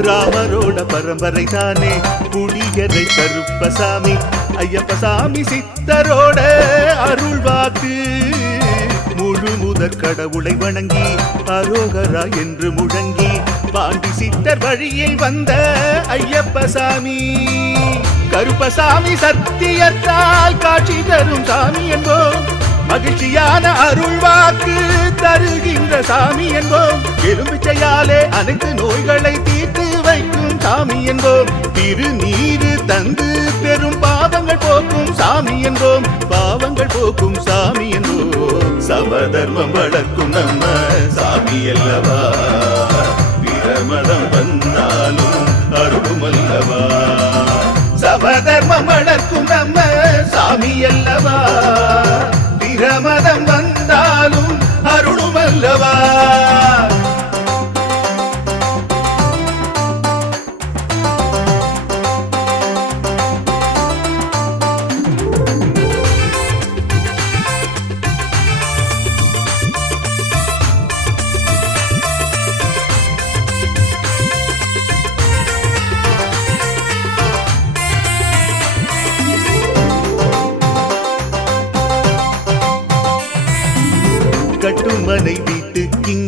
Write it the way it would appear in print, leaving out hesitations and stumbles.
ராமரோட பரம்பரை தானே புடியரை கருப்பசாமி ஐயப்பசாமி சித்தரோட அருள்வாக்கு முழு முதற் கடவுளை வணங்கி அரோகரா என்று முழங்கி பாண்டி சித்தர் வழியில் வந்த ஐயப்பசாமி கருப்பசாமி சத்தியத்தால் காட்சி தரும் சாமி என்போம் மகிழ்ச்சியான அருள்வாக்கு தருகின்ற சாமி என்போம் எலும்பிச்சையாலே அனைத்து நோய்களை தீர்த்து வைக்கும் சாமி என்போம் திருநீரு தந்து பெரும் பாவங்கள் போக்கும் சாமி என்போம் பாவங்கள் போக்கும் சாமி என்போம் சமதர்மம் வளர்க்கும் நம்ம சாமி அல்லவா பிரமதம் வந்தாலும் அருளும் அல்லவா சமதர்மம் வளர்க்கும் நம்ம சாமி அல்லவா பிரமதம் வந்தாலும் அருளும் அல்லவா கட்டுமனை வீட்டுக்கு